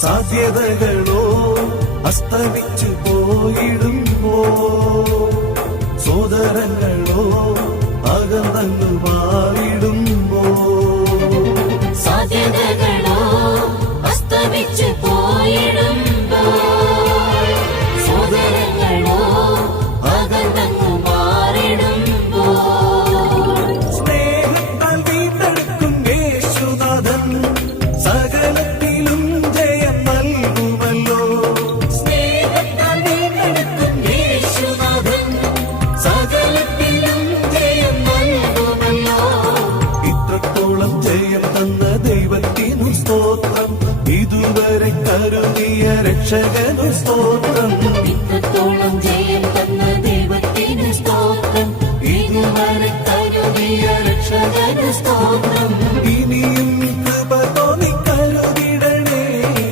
സാധ്യതകളോ അസ്തമിച്ചു പോയിടുമ്പോ സോദരങ്ങളോ അകന്നു മാറിടുമ്പോ സാധ്യതകളോ അസ്തമിച്ചു പോയിടുമ്പോ സോദരങ്ങളോ അകന്നു മാറിടുമ്പോ സ്നേഹത്താൽ വീണ്ടെടുക്കും യേശുനാഥൻ സകലത്തിലും ജയം നൽകുമല്ലോ. സ്നേഹത്താൽ വീണ്ടെടുക്കും യേശുനാഥൻ സകലത്തിലും ജയം നൽകുമല്ലോ. ഇത്രത്തോളം ജയം തന്ന ദൈവത്തിനു സ്തോത്രം, ഇതുവരെ കരുതിയ രക്ഷകനു സ്തോത്രം. ഇത്രത്തോളം ജയം